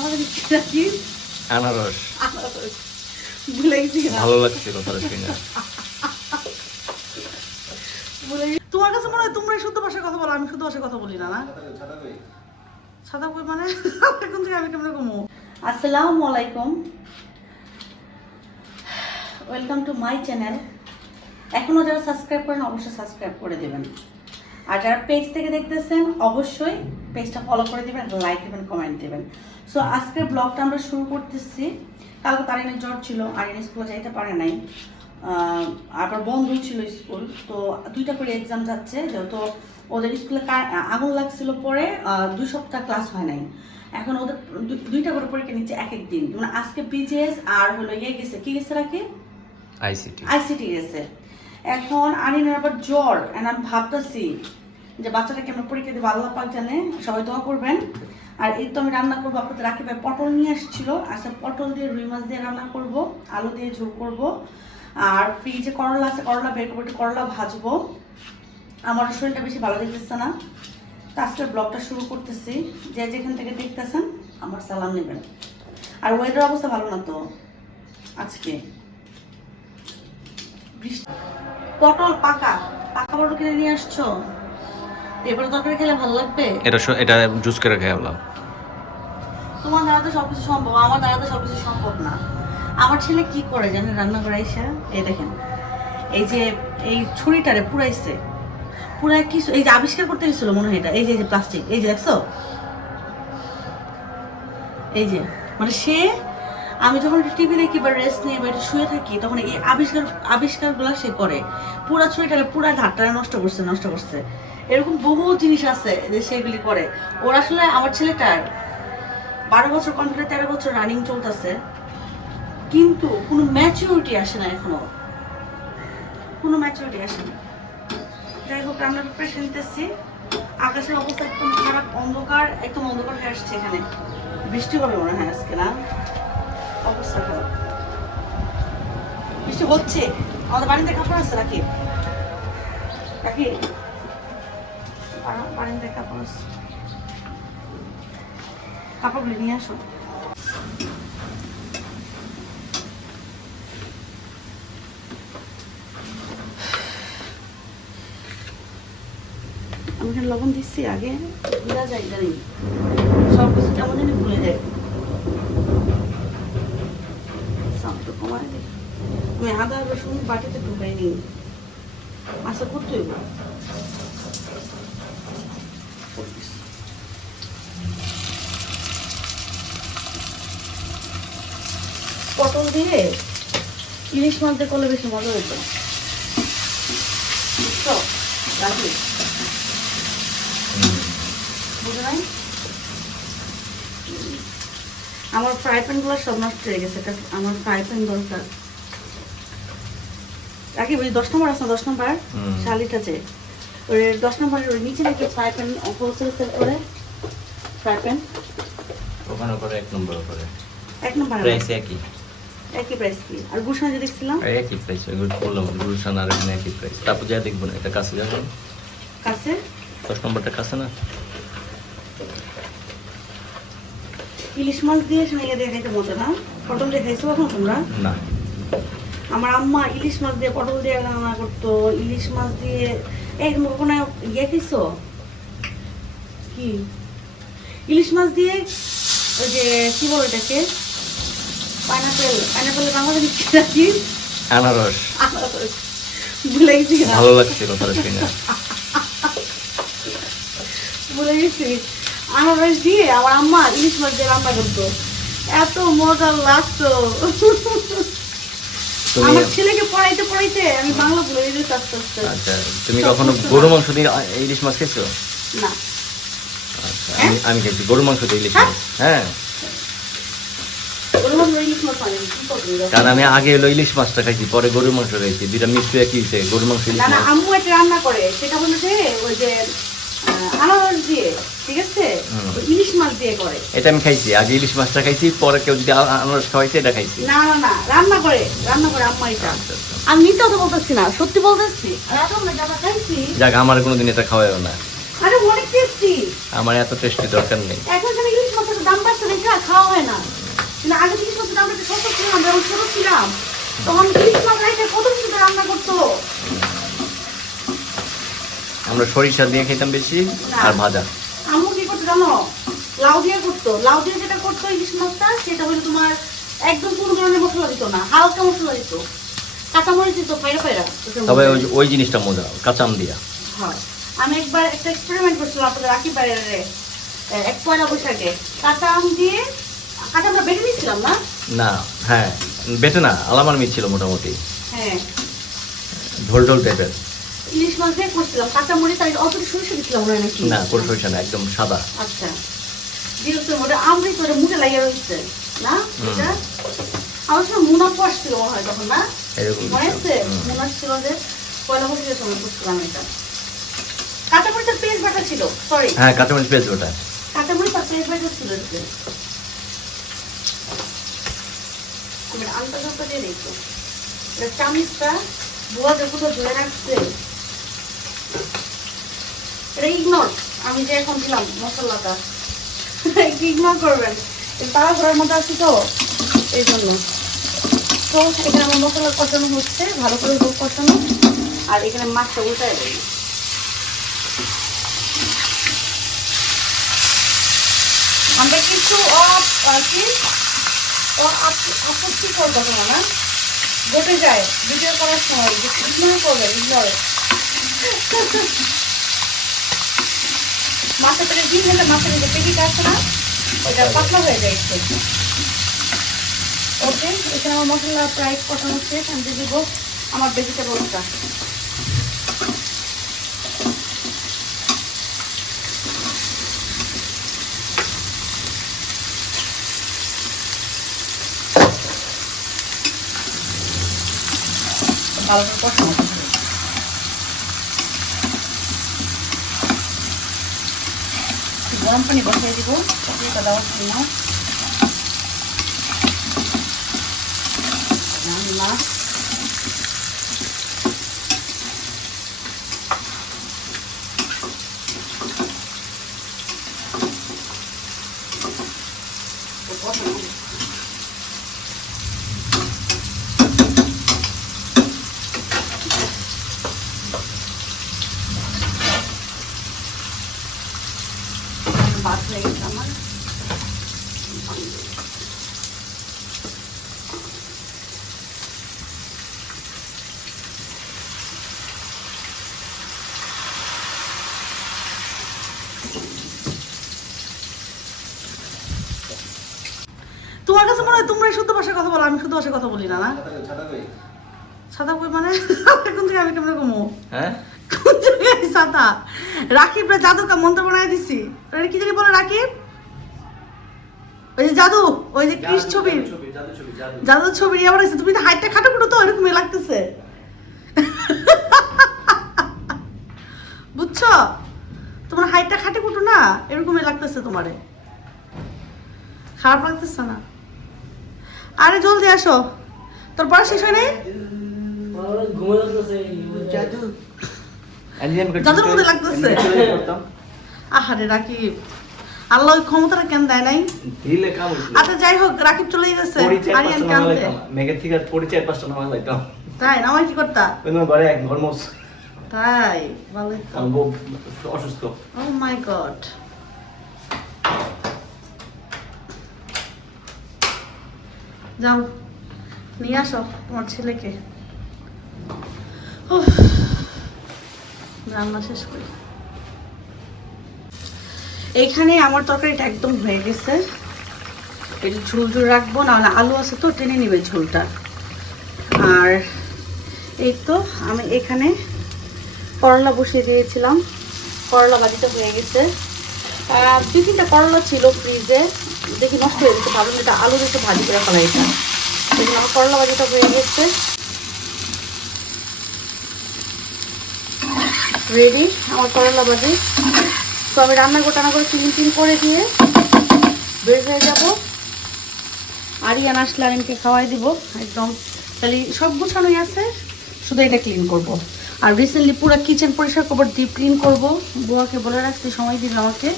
বাংলাদেশি কি আনারস ভুলে গেছি ভালো লাগছিল তাহলে শুনে। তোমার কাছে মনে হয় তোমরাই শুদ্ধ ভাষায় কথা বলো, আমি শুদ্ধ ভাষায় কথা বলি না। না ছাতা কই মানে এখন থেকে আমি কেমন কমো। আসসালামু আলাইকুম, ওয়েলকাম টু মাই চ্যানেল। এখনও যারা সাবস্ক্রাইব করেন অবশ্যই সাবস্ক্রাইব করে দেবেন, আর যারা পেজ থেকে দেখতেছেন অবশ্যই পেজটা ফলো করে দেবেন, লাইক দেবেন, কমেন্ট দেবেন। সো আজকের ব্লগটা আমরা শুরু করতেছি। কালকে তারিনের জ্বর ছিল, আরিন স্কুলে যাইতে পারে নাই, আবার বন্ধ ছিল স্কুল। তো 2টা করে এক্সাম যাচ্ছে, যেহেতু ওদের স্কুলে আগুন লাগছিল, পরে 2 সপ্তাহ ক্লাস হয় নাই। এখন ওদের 2টা করে পরীক্ষা নিচ্ছে এক এক দিন। মানে আজকে বিজিএস আর হলো ইয়ে গেছে, কি গেছে রাখি আইসিটি গেছে। এখন আরিনের আবার জ্বর, আমি ভাবতেছি যে বাচ্চাটা কেমন পরীক্ষা দেবে আল্লাহ পাক জানে, সবাই দোয়া করবেন। আর এই তো আমি রান্না করবো, আপনাদের রাখি ভাই পটল নিয়ে আসছিল, আচ্ছা পটল দিয়ে রুই মাছ দিয়ে রান্না করব, আলু দিয়ে ঝোল করব, আর ফ্রিজে করলা আছে, করলা বের করবো, একটু করলা ভাজবো। আমার শরীরটা বেশি ভালো দেখতেছে না, তো আজকের ব্লগটা শুরু করতেছি। যে যেখান থেকে দেখতেছেন আমার সালাম নেবেন। আর ওয়েদার অবস্থা ভালো না তো আজকে, পটল পাকা পাকা পটল কিনে নিয়ে আসছো, এবারে তরকারি খেলে ভালো লাগবে। এটা জুস করে খাইলাম। তোমার দ্বারা তো সবকিছু সম্ভব, আমার দ্বারা তো সবকিছু সম্ভব না। আমার ছেলে কি করে জানেন রান্না করে এসে, এই দেখেন এই যে এই ছুরিটারে পুরাইছে, পুরাই কিছু এই যে আবিষ্কার করতে গেছিল মনে হয় এটা, এই যে প্লাস্টিক, এই যে দেখছো, এই যে মানে সে, আমি যখন টিভি দেখি বা রেস্ট নিয়ে বা একটু শুয়ে থাকি তখন এই আবিষ্কারগুলো সে করে। পুরা ছুরিটারে পুরা ধারটারে নষ্ট করছে। এরকম বহু জিনিস আছে যে সেগুলি করে। ওর আসলে আমার ছেলেটার 12 বছর কমপ্লিট, 13 বছর রানিং চলতেছে, কিন্তু কোনো ম্যাচিউরিটি আসে না, এখনো কোনো ম্যাচিউরিটি আসে না। যাই হোক, রান্নার প্রিপারেশন নিতেছি। আকাশের অবস্থা একদম খারাপ, অন্ধকার, একদম অন্ধকার হয়ে আসছে। এখানে বৃষ্টি হবে মনে হয় আজকে, না অবস্থা খারাপ, বৃষ্টি হচ্ছে। আমাদের বাড়িতে কাপড় আছে রাখি বাড়িতে কাপড় আছে, কাপড়গুলি নিয়ে আসো। আমি এখানে লবণ দিচ্ছি, আগে ভুলে যাই, জানি সব কিছু কেমন জানি ভুলে যাই। সাউন্ডটা কমায় দিই। আমি আদা রসুন বাটিতে ঢুকাই নি, আচ্ছা করতে হইব। পটল দিয়ে ইলিশ মাছ দিয়ে করলে বেশি মজা হতো, বুঝছো রাখি, বুঝে নাই? আমার ফ্রাই প্যান গুলো সব নষ্ট হয়ে গেছে, আমার ফ্রাই প্যান দরকার। রাখি ওই 10 নম্বর আছে, 10 নম্বর শালিট আছে, ওই 10 নম্বরের ওই নিচে নাকি ফ্রাই প্যান হোলসেল সেল করে, ফ্রাই প্যান ওখানে করে 1 নম্বর করে 1 নম্বর প্রাইস একই প্রাইস কি? আর গুশনা যে দেখছিলাম একই প্রাইস, ওগুলো বললাম গুলশান আর এখানে একই প্রাইস। তারপর যা দেখবো না, এটা কাছে যাবেন, কাছে 10 নম্বরটা কাছে না। ইলিশ মাছ দিয়ে সঙ্গে দিয়ে খাইতে মজা না? পটল দিয়ে খাইছো কখন তোমরা? না, আমার আম্মা ইলিশ মাছ দিয়ে পটল দিয়ে রান্না করতো, ইলিশ মাছ দিয়ে কোনো ইয়ে খাইছো কি ইলিশ মাছ দিয়ে, ওই যে কি বলো এটাকে, পাইনাপেলের বাংলাদেশি কি আনারস ভুলে গেছি, ভালো লাগছিল তাহলে শুনে। ভুলে গেছি। আনারস দিয়ে আমার আম্মা ইলিশ মাছ দিয়ে রান্না করতো, এত মজা লাগতো। আমার ছেলেকে পড়াইতে আমি বাংলা ভুলে গেছি আস্তে আস্তে। আচ্ছা, তুমি কখনো গরু মাংস দিয়ে ইলিশ মাছ খেয়েছো? না। আচ্ছা, আমি খেয়েছি গরু মাংস দিয়ে ইলিশ মাছ। হ্যাঁ, কারণ আমি আগে হলো ইলিশ মাছটা খাইছি, পরে গরুর মাংস খাইছি, 2টা মিক্স হয়ে কি হয়েছে গরুর মাংস ইলিশ মাছ। আম্মু একটা রান্না করে, সেটা হলো যে ওই যে আনারস দিয়ে, ঠিক আছে, ইলিশ মাছ দিয়ে করে। এটা আমি খাইছি, আগে ইলিশ মাছটা খাইছি, পরে কেউ যদি আনারস খাওয়াইছে এটা খাইছি। না রান্না করে আম্মা এটা। আমি মিথ্যা কথা বলতেছি না, সত্যি বলতেছি। যাক, আমার কোনোদিন এটা খাওয়াইও না। আরে অনেক টেস্টি, আমার এত টেস্টি দরকার নেই। এখন ইলিশ মাছের দাম বাড়ছে না, খাওয়া হয় তখন ইলিশ মাছ রাইতে কত কিছু দিয়ে রান্না করতো। আমরা সরিষা দিয়ে খেতাম বেশি আর ভাজা। আম্মু কি করতো জানো, লাউ দিয়ে করতো। লাউ দিয়ে যেটা করতো ইলিশ মাছটা, সেটা হলো তোমার একদম কোনো ধরনের মশলা দিত না, হালকা মশলা দিত, কাঁচামরিচ দিত ফাইরা ফাইরা। তবে ওই জিনিসটা মজা, কাঁচাম দিয়া। হ্যাঁ, আমি একবার একটা এক্সপেরিমেন্ট করছিলাম আপনাদের রাখি বাইরে এক পয়লা বৈশাখে, কাঁচা আম দিয়ে, কাঁচা আমরা বেটে দিচ্ছিলাম না? না, হ্যাঁ বেটে না, আলামার মিট ছিল মোটামুটি, হ্যাঁ ঝোল ঝোল টাইপের। ইলিশ মাছ দিয়ে করছিলাম, কাঁচামরিচ আর অল্প সরষে দিচ্ছিলাম মনে হয় নাকি? না, কোনো সরিষা না, একদম সাদা। আচ্ছা, যেহেতু ওটা আমরাই তো মুখে লাগিয়ে রয়েছে না, এটা আমার সময় মুনাফা আসছিল মনে হয় তখন, না মনে আছে? মুনাফ ছিল যে পয়লা বৈশাখের সময় করছিলাম এটা। কাঁচামরিচের পেস্ট বাটা ছিল, সরি হ্যাঁ কাঁচামরিচ পেঁয়াজ ওটা। কাঁচামরিচ আর পেস্ট বাটা ছিল। আলতা ঝালটা দিয়ে দেখতো, এটা চামিচটা বুয়া দেখো ধরে রাখছে। এটা ইগনোর, আমি যে এখন দিলাম মশলাটা একটু ইগনোর করবেন, তারা ঘরের মধ্যে আছি তো এই জন্য। তো এখানে আমার মশলা কষানো হচ্ছে, ভালো করে হোক কষানো। আর এখানে মাছটা উল্টায় দেয়, আমরা কিছু আপত্তি করবো না, ঘটে যায় ভিডিও করার সময়, ইগনোর করবেন, ইগনোর। মাছের পেটে ডিম হলে মাছের যে পেটিটা আছে না, ওটা পাতলা হয়ে যায় একটু। ওকে, এখানে আমার মশলা প্রায় কষানো শেষ, আমি দিয়ে দেবো আমার ভেজিটেবলসটা। ভালো করে কষানো, গরম পানি বসিয়ে দিব এটা দেওয়ার জন্য। মাছ ভাত হয়ে গেছে আমার। তোমার কাছে মনে হয় তোমরাই শুদ্ধ ভাষায় কথা বলো, আমি শুদ্ধ ভাষায় কথা বলি না। না ছাতা কই মানে কোন থেকে আমি কেমন কমো? হ্যাঁ কোন জায়গায় ছাতা? রাকিবরা জাদুকা মন্ত্র বানায় দিছি। ওটা কি জানি বলে রাকিব? ওই যে জাদু, ওই যে কৃষ ছবি, জাদু ছবি নিয়ে আবার তুমি তো হাইটটা খাটাখুটো তো এরকম লাগতেছে বুঝছো? তোমার হাইটটা খাটাখুটো না, এরকমই লাগতেছে তোমারে, খারাপ লাগতেছে না? আরে জলদি আসো, তোর পড়া শেষ হয় নাই? জাদুর মধ্যে লাগতেছে। আহারে রাকিব, আল্লাহ ওই ক্ষমতাটা কেন দেয় নাই? আচ্ছা যাই হোক, রাকিব চলে গেছে আরিয়ান কানতে। মেঘের থেকে পরিচয় 5টা নামা লাইতাম। তাই নামাই কি করতা? ওই ঘরে এক ঘর মোস। তাই ভালো তো। আমি বউ অসুস্থ। ও মাই গড। যাও নিয়ে আসো তোমার ছেলেকে। উফ, রান্না শেষ করি। এইখানে আমার তরকারিটা একদম হয়ে গেছে, একটু ঝোল ঝোল রাখবো, না আলু আছে তো টেনে নিবে ঝোলটা। আর এই তো আমি এখানে করলা বসিয়ে দিয়েছিলাম, করলা ভাজিটা হয়ে গেছে। 2-3টা করলা ছিল ফ্রিজে, দেখি নষ্ট হয়ে গেছে, ভাবলাম এটা আলু দিয়ে ভাজি করে ফেলাই। এটা দেখুন আমার করলা ভাজিটা হয়ে গেছে, রেডি আমার করলা ভাজি। তো আমি রান্না করে ক্লিন করে দিয়ে বের হয়ে যাবো। আরিয়ান আসলে আরিয়ানকে খাওয়াই দিব একদম, তাহলে সব গুছানোই আছে, শুধু এটা ক্লিন করব। আর রিসেন্টলি পুরো কিচেন পরিষ্কার করবো, ডিপ ক্লিন করবো। বুয়াকে বলে রাখতে সময় দিন আমাকে।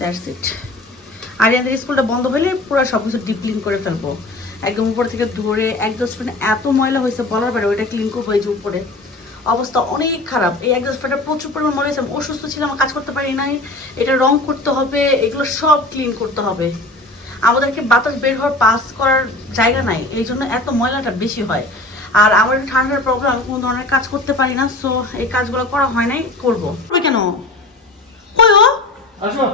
That's it. আরিয়ানদের স্কুলটা বন্ধ হলে পুরো সব কিছু ডিপ ক্লিন করে ফেলবো। একদম উপর থেকে ধরে একজস্ট ফ্যান এত ময়লা হয়েছে বলার বাইরে, ওইটা ক্লিন করবো এই যে উপরে অবস্থা অনেক খারাপ। এই একজস্ট ফ্যানটা প্রচুর পরিমাণ ময়লা হয়েছে, আমি অসুস্থ ছিলাম, কাজ করতে পারি নাই, এটা রং করতে হবে, এগুলো সব ক্লিন করতে হবে। আমাদেরকে বাতাস বের হওয়ার পাস করার জায়গা নাই, এই জন্য এত ময়লাটা বেশি হয়। আর আমার একটু ঠান্ডার প্রবলেম, আমি কোনো ধরনের কাজ করতে পারি না, সো এই কাজগুলো করা হয় নাই, করবো কেন। কই ও আসো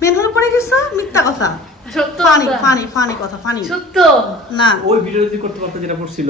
মেন হলে পড়ে গেছে, মিথ্যা কথা, সত্য ফানি কথা। ফানি ফানি কথা, ফানি সত্য না। ওই ভিডিও যদি করতে পারতো যেটা করছিল